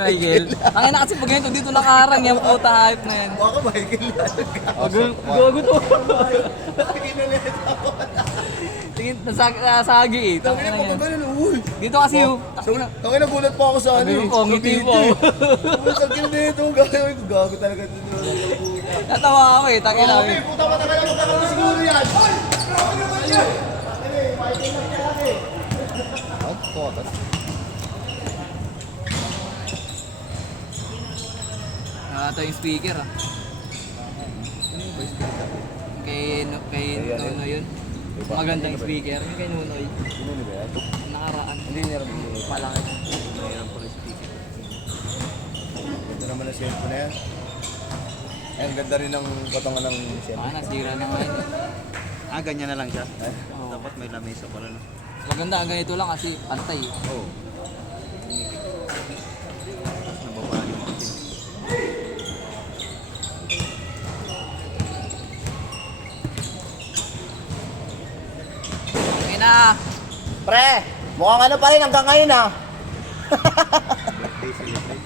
Michael. Ang ina kasi pag ganito dito nakarang yung puta hype na yan. Baka Michael yan. Gago to. Tingin, nasagi eh. Tangina Tangina yan. pa ganun, uy. Dito kasi yung... Tangina nagulat pa ako sa ano Sabi ko, ngiti po. Sa gilid nito, gago talaga dito. Natawa ako eh. Tangina. Okay, puta matagal na magkakaroon siguro yan. Hoy! Grabe naman yan! Michael na yan eh. Ito yung speaker ah. Kay Nuno yun. Magandang speaker. Yung kay Nunoy. Ano ba yan? Nakaraan. Hindi niya rin. Malaki. Mayroon po yung speaker. Ganda naman ang cellphone na yan. Ay, ang ganda rin ng katangan ng cellphone. Nasira na nga yun. Ganyan na lang siya. Oo. Dapat may lamesa pala no. Maganda ang ganito lang kasi pantay eh. Oo. Tapos nababa yung akin. Okay na. Pre, mukhang ano pa rin hanggang ngayon ah. Birthday celebrate.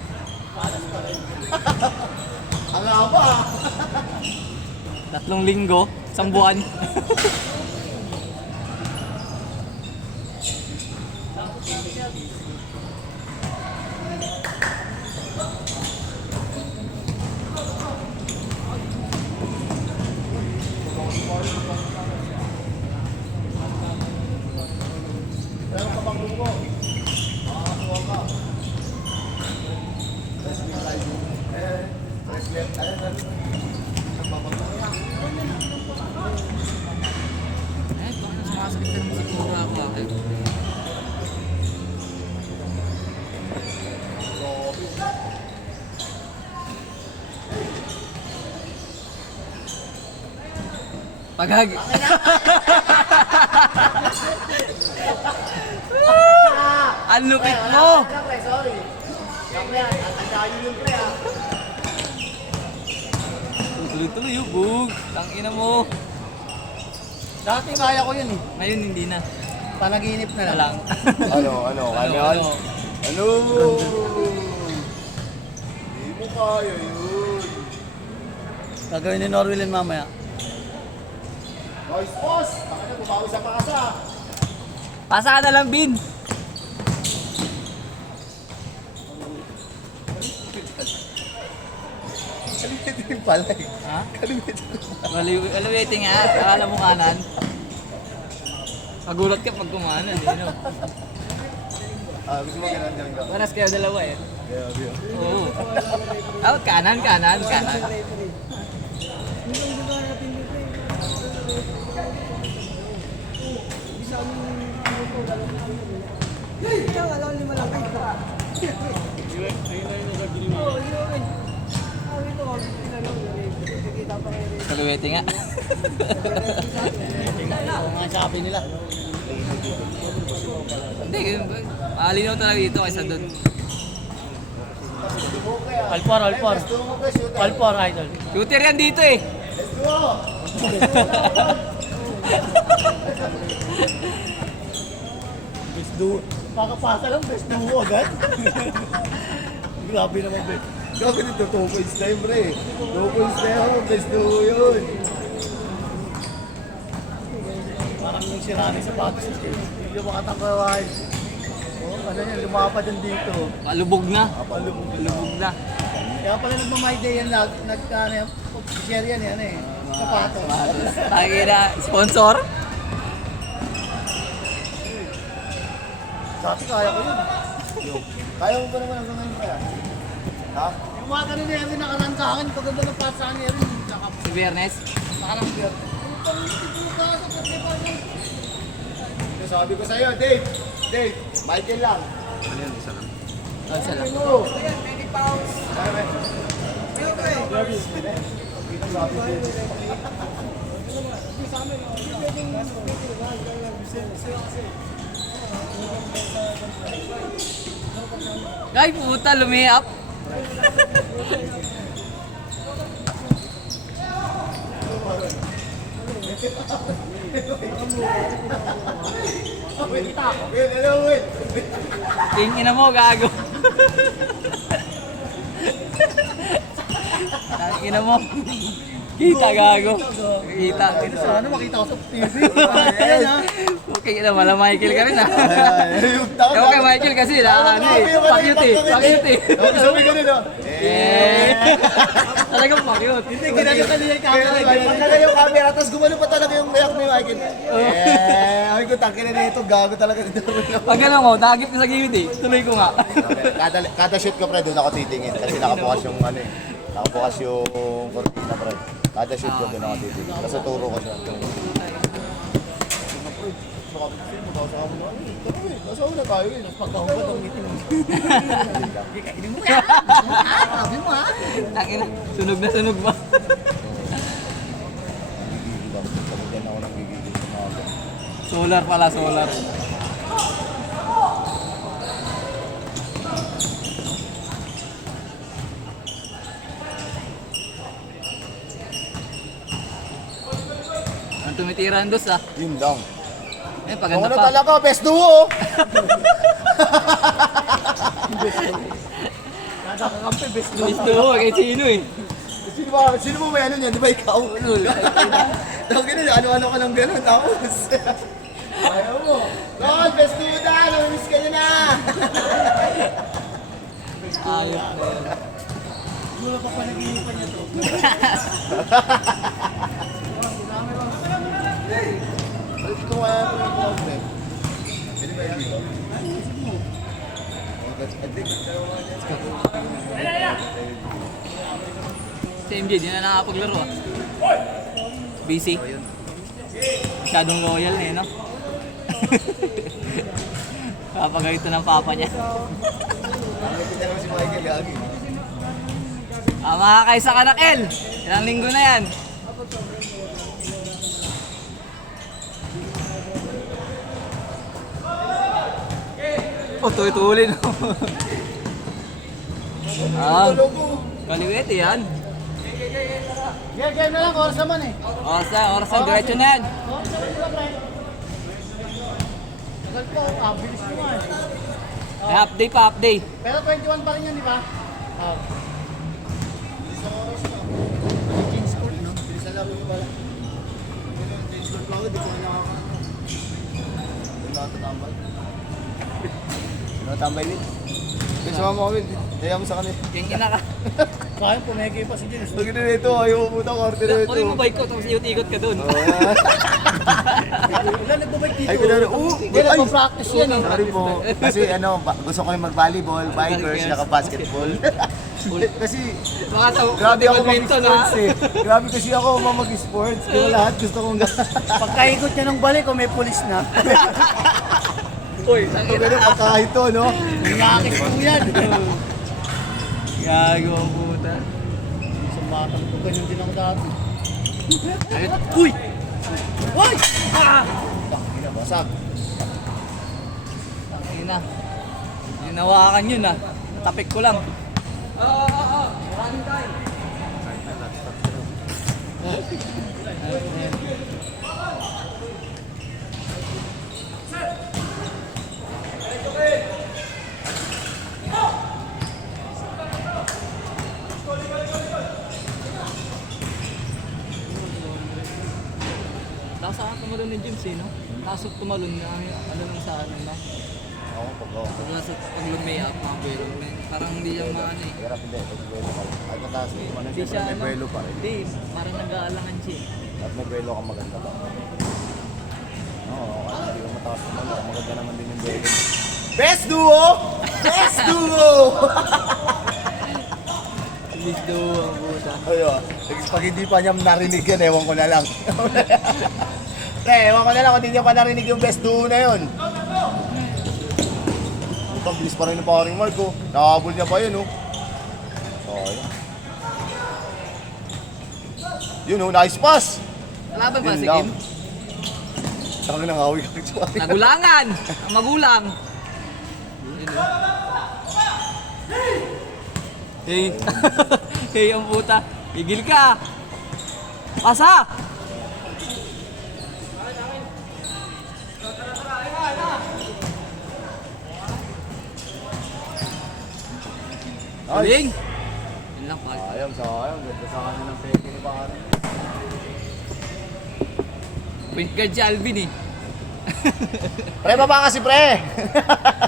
Ang haba ah. 3 linggo, 1 buwan. Meron ka bang buko? Makakasuha ka. Press left. Eh, ito na sumasakit na naman siguro ako bakit. Paghag. Ang lupit mo! Sorry. Ang dayo yung pre ah. Tuloy-tuloy yung bug. Tangina mo. Dati kaya ko yun eh. Ngayon hindi na. Panaginip na Na lang. Ano? Kaya yan? Ano? Hindi mo kaya yun. Gagawin ni Norwilin mamaya. Noise boss! Bakit na bumawi sa pasa? Pasa ka na lang, Bin. Kalimutin pala eh. Ha? Kalimutin. Aliwete nga. Akala mo kanan. Magulat ka pag kumanan. Eh, no? Gusto mo ganun dyan ka? Paras kayo dalawa eh. Yeah, yeah. Oo. Out, kanan. Kaliwete nga. Mga sabi nila. Hindi, malinaw talaga dito kaysa doon. Alpor. Alpor, idol. Shooter yan dito eh. Let's go! Best duo. Kakapasa lang, best duo agad. Grabe naman, best. Gago dito, 2 points na yun, pre. 2 points na yun, best duo yun. Parang yung sira ni sapatos. Hindi yung makatangkawan. Ano yan, lumapad yan dito. Palubog na. Palubog. Palubog na. Kaya pala nagmamayday yan, share yan eh. Sapatos. Lagi na sponsor. Dati kaya ko yun. Kaya mo pa naman hanggang ngayon kaya? Ha? Yung mga ganun na yan, nakaraan sa akin, paganda ng pasa niya rin. Tsaka Si Biyernes. nakarang beer. Sabi ko sa'yo, Dave, Michael lang. Ano yan, isa lang? Oh, isa lang. Mo! Ay, puta, lumiap. Wait, hello, wait. Tingin na mo, gago. Ina mo. Kita gago. Kita. Ito sana makita ko sa TV. Ayan ha. Okay na, mala Michael ka rin ah. Yung tao, Ewan kay Michael kasi ano eh. Pakyut eh. Pakyut eh. sabi ko rin, Talagang pakyut. Hindi, ginano kanina yung camera. Pagkala yung camera, tapos gumano pa talaga yung react ni Michael. Ay ko, tangkin na ito, gago talaga dito. Pag gano'n ko, nakagip ko sa gilid eh. Tuloy ko nga. Kada shoot ko, pre, doon ako titingin. Kasi nakabukas yung ano eh. Nakabukas yung cortina, pre. Kada shoot ko, doon ako titingin. Kasi turo ko siya. Nasa una tayo eh. Pagkahubad ang meeting mo. Kainin mo ka. Sabi mo ha. Tangina, sunog na sunog ba? Gigigil ako. Sabihan ako ng gigigil sa mga ganun. Solar pala, solar. Ang tumitira ang dos ah. Yun lang. Eh, Kung paganda ano pa. talaga, best duo! Kada kakampi, best mo. Gusto ko, kay sino eh. Sino mo may ano niyan? Di ba ikaw? Tawag ganun, ano-ano ka ng ganun, tapos. Ayaw mo. Lord, best duo na! Namimiss ka niya na! Ayos na yun. Mula pa panagipan niya to. Ito nga ako yung problem. Pwede ba yung dito? Si MJ, di na nakapaglaro ah. Busy. Masyadong loyal na eh, no? Kapagayto ng papa niya. Nakikita naman si Michael lagi. Mga kaisa ka na, Kel! Ilang linggo na yan. Oh, tuloy-tuloy no. Kaliwete yan. Game na lang, oras naman eh. Oras na, diretso na yan. Tagal po, bilis mo nga eh. Half day pa, half day. Pero 21 pa rin yan, di ba? Jeans court, no? Bilisan lang yung pala. Change court pa ako, di ko na nakaka. Doon na tatambay. Doon na tambay, Will. Kaya sumama ko, Will. Kaya mo sa kanila. Yung ina ka. Kaya pumegi pa si Jeans. Pag nito, ayaw mo pumunta ko, order nito. Kunin mo bike ko, tapos ikot-ikot ka dun. Ilan nagbabike dito? Ay, kunwari, Hindi, nagpa-practice yan eh. Sorry po. Kasi ano, gusto ko yung mag-volleyball, bikers, naka-basketball. Kasi, Baka sa grabe ako badminton, mag-sports eh. Grabe kasi ako mag-sports. Kaya lahat gusto kong Pagkaikot niya ng balik, kung may pulis na. Uy, ito ganun, pagkahit to, no? Nakakis po yan. gago ang puta. Sa batang ko, ganyan din ako dati. Uy! Uy! Ina, basag. Ina. Ginawakan yun ah. Tapik ko lang. Maraming time. Tapos saan tumalon ni James eh, no? Tapos tumalon na, ano lang sa atin na. Ako, pag ako. Pag nasa paglumay up, mga buwelo, parang hindi siya maano eh. Hirap hindi, pag-buelo pa rin. At mataas mo, ano, Hindi siyempre siya may ano, buelo pa rin. hindi, parang nag-aalangan siya eh. At may buelo ka maganda pa. Oo, kasi hindi ko mataas naman. Maganda naman din yung buelo. Best duo! Best duo! Please do, ang puta. Ayun, pag hindi pa niya narinig yan, ewan ko na lang. Ewan ko na lang kung hindi niya pa narinig yung best duo na yun. Ang bilis pa rin ng paring mark ko. Nakahabol niya pa yun, oh. Oh, yun. Yun, oh, nice pass! Laban ba Yun si lang. Kim? Saka nang hawi ka. Nagulangan! Ang magulang! Hey! Hey, ang puta! Igil ka! Pasa! Galing! Yun lang, pag. Sayang. Ganda sa kanin ng peke ni pare. Point guard si Alvin eh. Pre, baba kasi pre!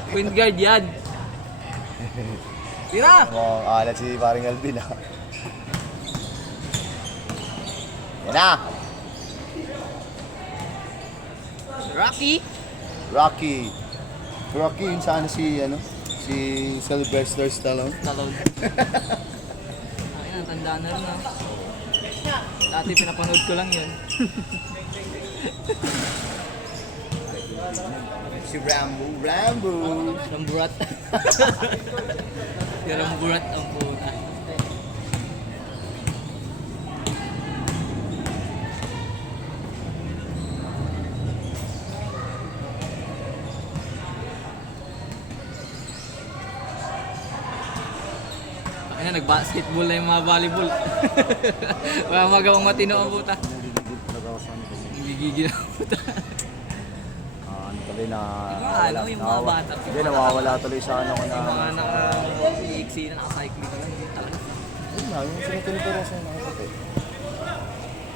Point guard yan. Tira! Mukhang alat si paring Alvin ah. Yan na! Rocky. Rocky yun sana si Sylvester Stallone. Talon. Ayun, tanda na rin ah. Dati pinapanood ko lang yun. Si Rambo. Ramburat. Si Ramburat ang puta. Ayun, nag-basketball na yung mga volleyball. Wala magawang matino ang puta. Gigigil ang puta. Ano tuloy na Ano, yung mga bata. Hindi, nawawala tuloy sa ano ko na. Yung mga naka-iiksi na naka-cycling ka lang. Hindi talaga. Yun na, yung sinuturo sa nakaputi.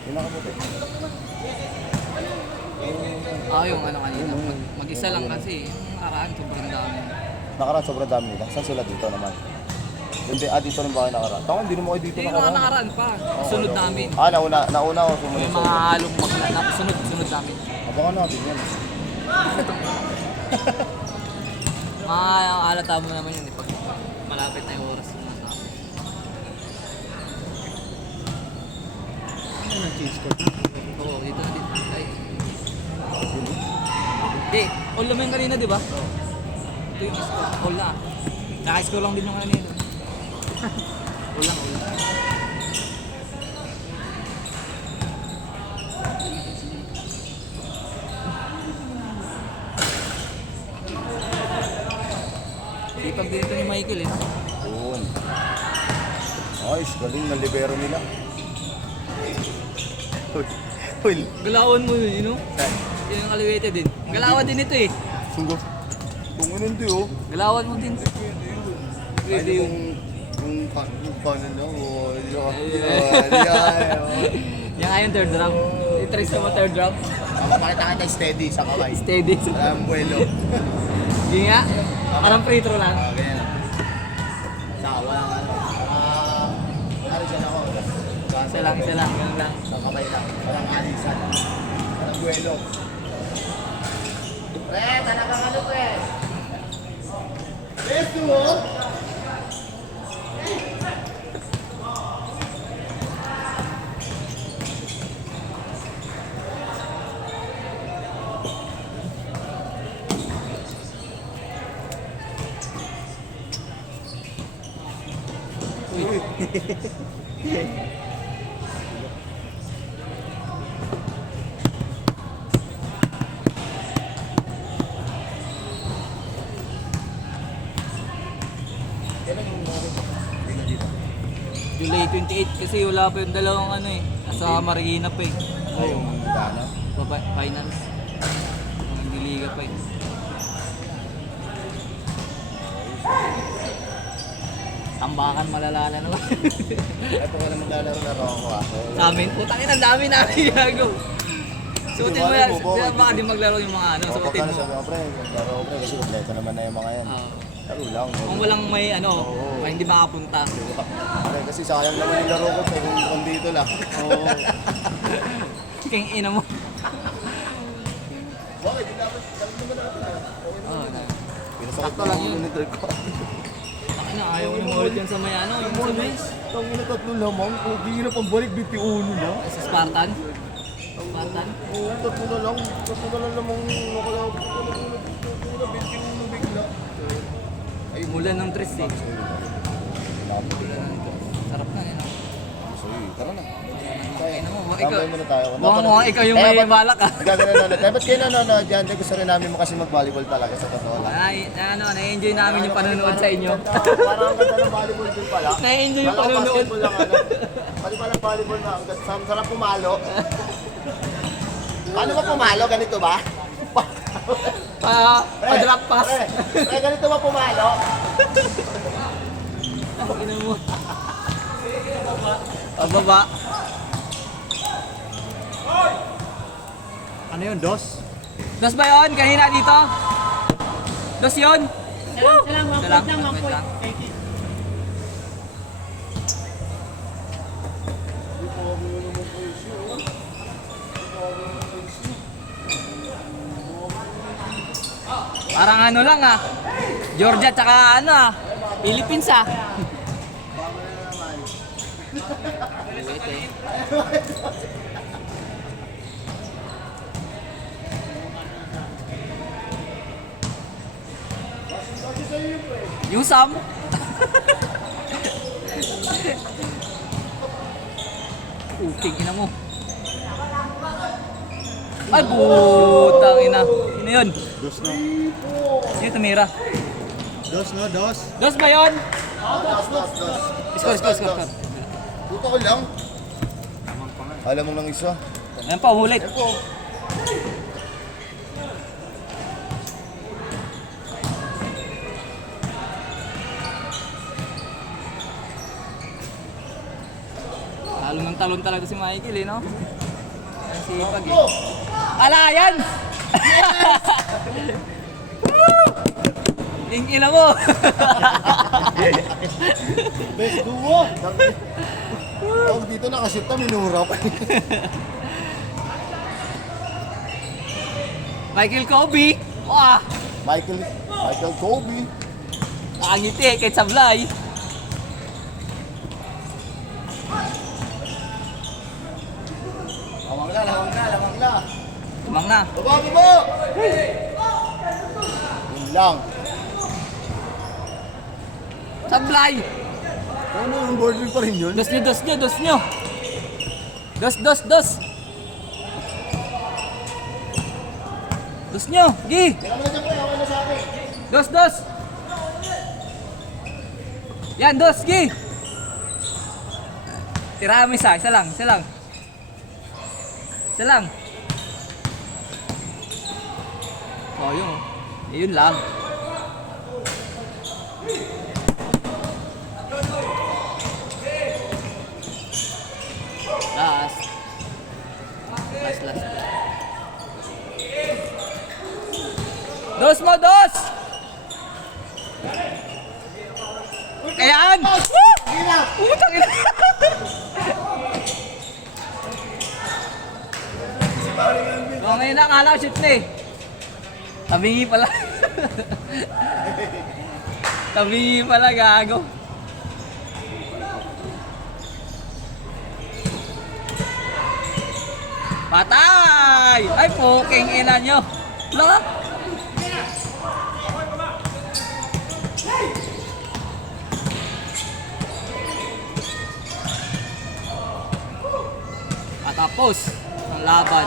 Yung nakaputi. Yung ano kanina. Mag-isa lang kasi. Yung nakaraan, sobrang dami. Nakaraan sobrang dami nila. Saan sila dito naman? Hindi, dito rin ba kayo nakaraan? Taka, hindi naman kayo dito Yung mga nakaraan. nakaraan pa. Sunod namin. Nauna ako sumunod. May mga halong bakla na sunod namin. Abangan natin yan. Alata mo naman yun. Pag malapit na yung oras. Ano nag-change ka? Oo, dito na dito. Ay. Hindi, all naman yung kanina, di ba? Ito yung score. All na. Naka-score lang din yung kanina. All lang. Sipag din ito ni Michael eh. Yun. Ayos, galing ng libero nila. Uy. Galawan mo yun, you know? Yun yung elevated din. Galawan din ito eh. Sunggo. Kung ano ito oh. Galawan mo din. Pwede yung paano na oh. Yan nga yung third round. I-trace mo third round. Pakita kita steady sa kamay. Steady. Alam buwelo. Hindi nga. Parang free throw lang. Okay na. Saka walang ano. Ano dyan ako? Isa lang. Ganun lang. Sa kamay lang. Walang alisan. Walang buwelo. Pre, talagang ano pre? Let's do it! July 28 kasi wala pa yung dalawang ano eh. Nasa Marikina pa eh. Ay, yung dana. Finals. Hindi liga pa eh. Tambakan malalala naman. Ito ko na maglalaro-laro ako ah. Sa amin, putang ina, ang dami namin gago. Suotin mo yan. Baka di maglaro yung mga ano, Pagka suotin mo. nasabi ko, pre, laro ko pre, kasi kompleto naman na yung mga yan. Oo. Laro lang. Kung walang may ano, ay hindi makapunta. Pre, kasi sayang naman yung laro ko, pre, kung dito lang. Oo. King ina mo. Bakit? Hindi dapat, dapat naman natin ah. Oo, na. Pinasakot Sakto lang yun. monitor ko. Ano, ayaw yung ulit yan sa may ano, yung sa may Ang ina tatlo lamang, hindi na pambalik, 21 na. sa Spartan. Spartan. Oo, tatlo na lang namang nakalawag. 21 bigla. Ay, mulan ng tres eh. Dami. Sarap na yun. So, tara na. Ay, ano mo, Tambay muna tayo. Mukhang ikaw yung may balak ah. Nagagano na ulit. Ba't kayo nanonood dyan? Dahil gusto rin namin mo kasi mag-volleyball talaga sa totoo lang. Na-enjoy namin yung panonood sa inyo. Parang ang ganda ng volleyball din pala. Na-enjoy yung Wala akong panonood. basketball lang ano. Pati palang volleyball na. Ang sarap pumalo. Paano ba pumalo? Ganito ba? Pa-drop pass. Ganito ba pumalo? Ina mo. Pababa. Ano yun, dos? Dos ba yun? Kanina dito? Dos yun? Salang, Isa lang, 1 point lang. Parang ano lang ah. Georgia tsaka ano ah. Philippines ah. Wait eh. Yung Sam. Ina mo. Ay, putang ina. Sino yun? Dos na. Sino tumira? Dos na, dos. Dos ba yun? Dos. Score. Tuto ko lang. Alam mo ng isa. Ayan pa, ulit. Ayan po. Talon talaga si Michael eh, no? Ang sipag eh. Ala, yan! Yung ina mo! Best duo. Tawag dito nakashoot na, minura pa. Michael Kobe! Wah! Michael Kobe. Nakangiti eh, kahit sablay. Lamang na. Tumang na. Baba mo! Yun lang. Sablay! Ano yung border pa rin yun? Dos nyo. Dos. Dos nyo, gi! Teka mo na dyan po, hawa na sa akin. Dos. Yan, dos, gi! Tirahan mo isa lang. Isa lang. Oh, yun. Yun lang. Last. Dos mo, dos! Kayaan! Utang ina! Oh, ngayon na, akala ko shoot na eh. Tabingi pala. Tabingi pala, gago. Patay! Ay, puking ina nyo. Wala ka? Tapos ang laban.